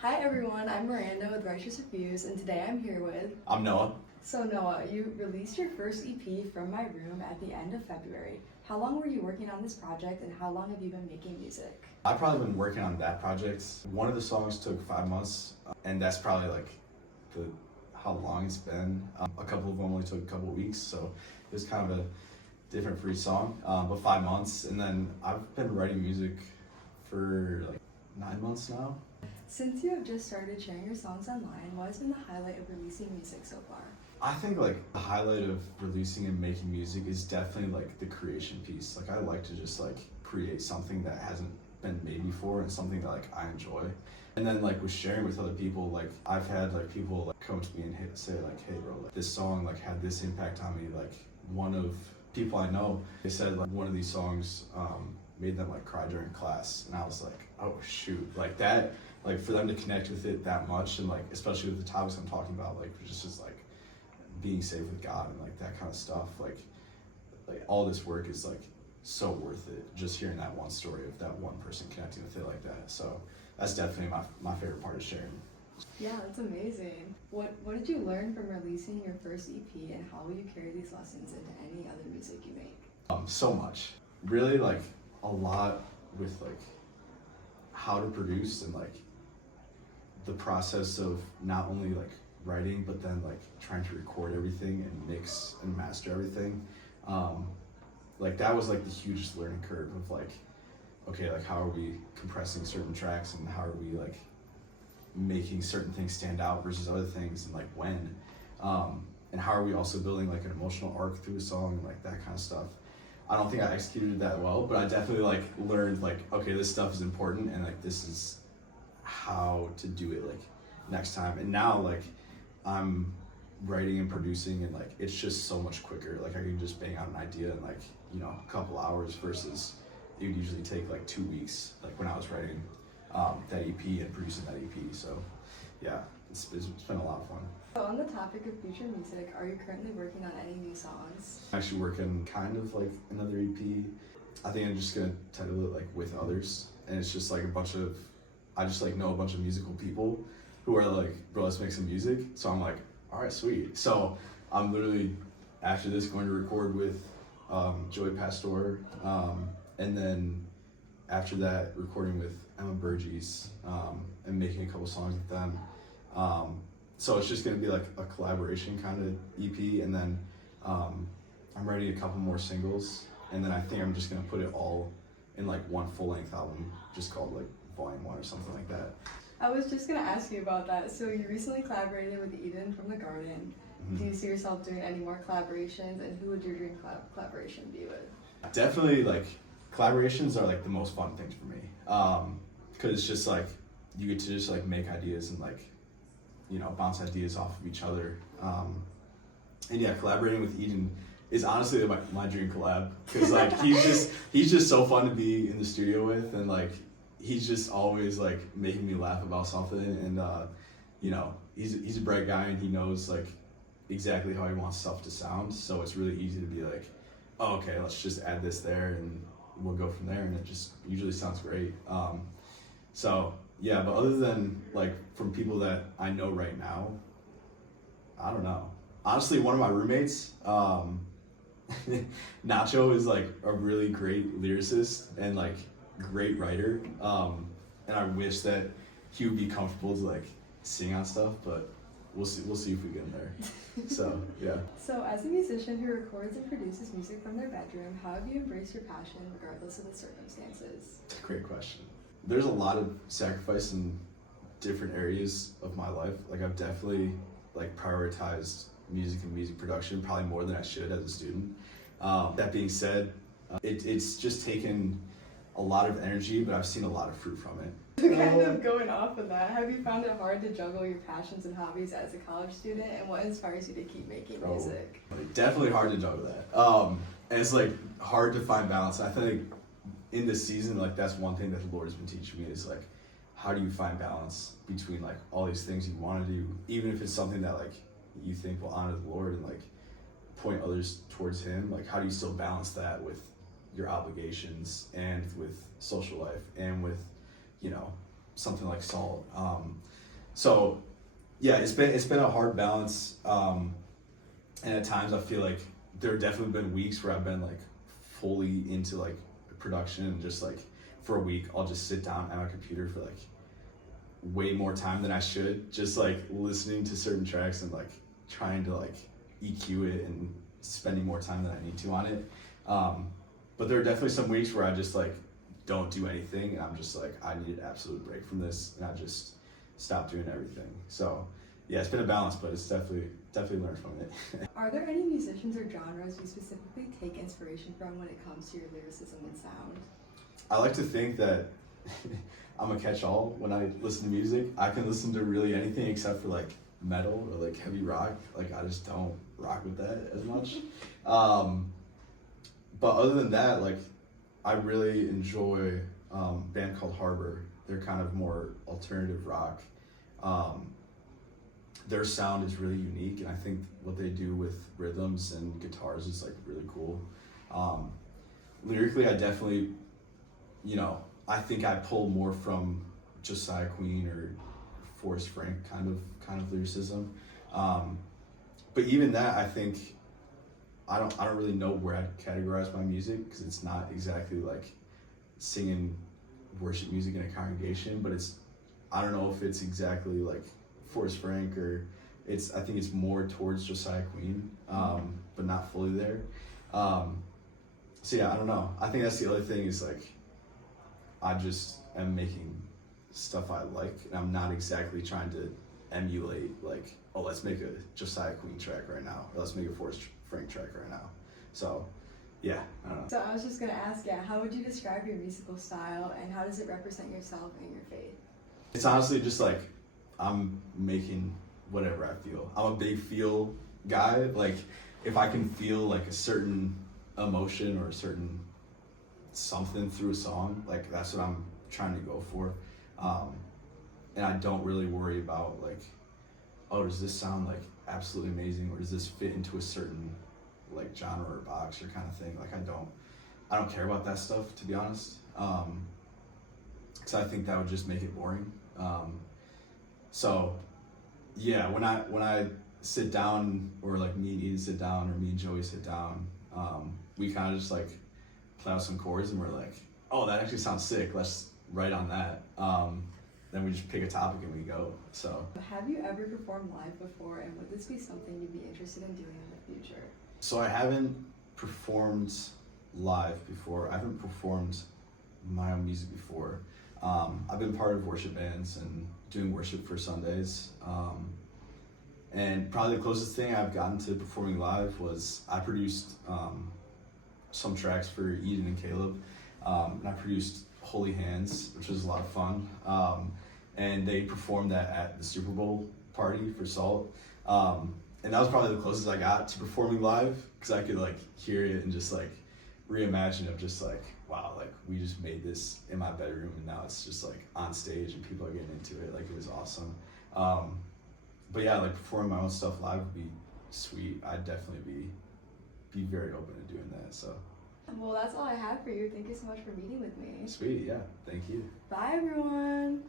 Hi everyone, I'm Miranda with Righteous Reviews, and today I'm here with... I'm Noah. So Noah, you released your first EP, From My Room, at the end of February. How long were you working on this project, and how long have you been making music? I've probably been working on that project. One of the songs took 5 months, and that's probably like how long it's been. A couple of them only took a couple of weeks, so it was kind of a different for each song, but 5 months. And then I've been writing music for like 9 months now. Since you have just started sharing your songs online, what has been the highlight of releasing music so far? I think like the highlight of releasing and making music is definitely like the creation piece. Like I like to just like create something that hasn't been made before and something that like I enjoy. And then like with sharing with other people, like I've had like people like come to me and say like, hey bro, like this song like had this impact on me. Like one of people I know, they said like one of these songs made them like cry during class, and I was like, oh shoot, like that, like for them to connect with it that much, and like especially with the topics I'm talking about, like just like being safe with God and like that kind of stuff, like all this work is like so worth it. Just hearing that one story of that one person connecting with it like that, so that's definitely my favorite part of sharing. Yeah, that's amazing. What did you learn from releasing your first EP, and how will you carry these lessons into any other music you make? So much, really, like a lot with like how to produce and like the process of not only like writing but then like trying to record everything and mix and master everything. Like that was like the hugest learning curve of like, okay, like how are we compressing certain tracks and how are we like making certain things stand out versus other things, and like when, and how are we also building like an emotional arc through a song and like that kind of stuff. I don't think I executed it that well, but I definitely like learned like, okay, this stuff is important and like this is how to do it like next time. And now like I'm writing and producing and like it's just so much quicker. Like I can just bang out an idea in like, you know, a couple hours versus it would usually take like 2 weeks, like when I was writing that EP and producing that EP. So yeah, it's been a lot of fun. So on the topic of future music, are you currently working on any new songs? I'm actually working kind of like another EP. I think I'm just gonna title it like With Others, and it's just like I just like know a bunch of musical people who are like, bro, let's make some music. So I'm like, all right, sweet. So I'm literally after this going to record with Joey Pastor, and then after that recording with Emma Burgess, and making a couple songs with them. So it's just gonna be like a collaboration kind of EP, and then I'm writing a couple more singles, and then I think I'm just gonna put it all in like one full-length album, just called like Volume 1 or something like that. I was just gonna ask you about that. So you recently collaborated with Eden from The Garden. Mm-hmm. Do you see yourself doing any more collaborations, and who would your dream collaboration be with? Definitely like collaborations are like the most fun things for me, because it's just like you get to just like make ideas and like, you know, bounce ideas off of each other. And yeah, collaborating with Eden is honestly my dream collab, because like he's just so fun to be in the studio with, and like he's just always like making me laugh about something, and you know, he's a bright guy and he knows like exactly how he wants stuff to sound, so it's really easy to be like, oh, okay, let's just add this there and we'll go from there, and it just usually sounds great. So yeah, but other than like from people that I know right now, I don't know. Honestly, one of my roommates, Nacho, is like a really great lyricist and like great writer. And I wish that he would be comfortable to like sing on stuff, but we'll see if we get in there. So yeah. So as a musician who records and produces music from their bedroom, how have you embraced your passion regardless of the circumstances? Great question. There's a lot of sacrifice in different areas of my life. Like I've definitely like prioritized music and music production probably more than I should as a student. That being said, it's just taken a lot of energy, but I've seen a lot of fruit from it. Kind of going off of that, have you found it hard to juggle your passions and hobbies as a college student, and what inspires you to keep making music? Definitely hard to juggle that. And it's like hard to find balance. I think in this season, like that's one thing that the Lord has been teaching me is like, how do you find balance between like all these things you want to do, even if it's something that like you think will honor the Lord and like point others towards Him. Like how do you still balance that with your obligations and with social life and with, you know, something like Salt. So yeah, it's been a hard balance, and at times I feel like there have definitely been weeks where I've been like fully into like production, and just like for a week I'll just sit down at my computer for like way more time than I should, just like listening to certain tracks and like trying to like EQ it and spending more time than I need to on it. But there are definitely some weeks where I just like don't do anything, and I'm just like, I need an absolute break from this, and I just stop doing everything. So yeah, it's been a balance, but it's definitely learned from it. Are there any musicians or genres you specifically take inspiration from when it comes to your lyricism and sound? I like to think that I'm a catch-all when I listen to music. I can listen to really anything except for like metal or like heavy rock. Like I just don't rock with that as much. But other than that, like I really enjoy a band called Harbor. They're kind of more alternative rock. Their sound is really unique, and I think what they do with rhythms and guitars is like really cool. Lyrically, I definitely, I think I pull more from Josiah Queen or Forrest Frank kind of lyricism. But even that, I think I don't really know where I'd categorize my music, because it's not exactly like singing worship music in a congregation, but I don't know if it's exactly like Forrest Frank, or I think it's more towards Josiah Queen, but not fully there. So yeah, I don't know. I think that's the other thing, is like I just am making stuff I like, and I'm not exactly trying to emulate like, oh, let's make a Josiah Queen track right now, or let's make a Forrest Frank track right now. So yeah, I don't know. So I was just gonna ask, how would you describe your musical style, and how does it represent yourself and your faith? It's honestly just like I'm making whatever I feel. I'm a big feel guy. Like if I can feel like a certain emotion or a certain something through a song, like that's what I'm trying to go for. And I don't really worry about like, oh, does this sound like absolutely amazing, or does this fit into a certain like genre or box or kind of thing. Like I don't care about that stuff, to be honest, because I think that would just make it boring. So yeah, when I sit down, or like me and Eden sit down, or me and Joey sit down, we kind of just like play out some chords, and we're like, oh, that actually sounds sick, let's write on that. Then we just pick a topic and we go. So Have you ever performed live before, and would this be something you'd be interested in doing in the future? So I haven't performed live before. I haven't performed my own music before. I've been part of worship bands and doing worship for Sundays. And probably the closest thing I've gotten to performing live was I produced some tracks for Eden and Caleb. And I produced Holy Hands, which was a lot of fun. And they performed that at the Super Bowl party for Salt. And that was probably the closest I got to performing live, because I could like hear it and just like reimagine of just like, wow, like we just made this in my bedroom, and now it's just like on stage and people are getting into it. Like it was awesome. But yeah, like performing my own stuff live would be sweet. I'd definitely be very open to doing that. So Well, that's all I have for you. Thank you so much for meeting with me. sweet, yeah, thank you. Bye, everyone.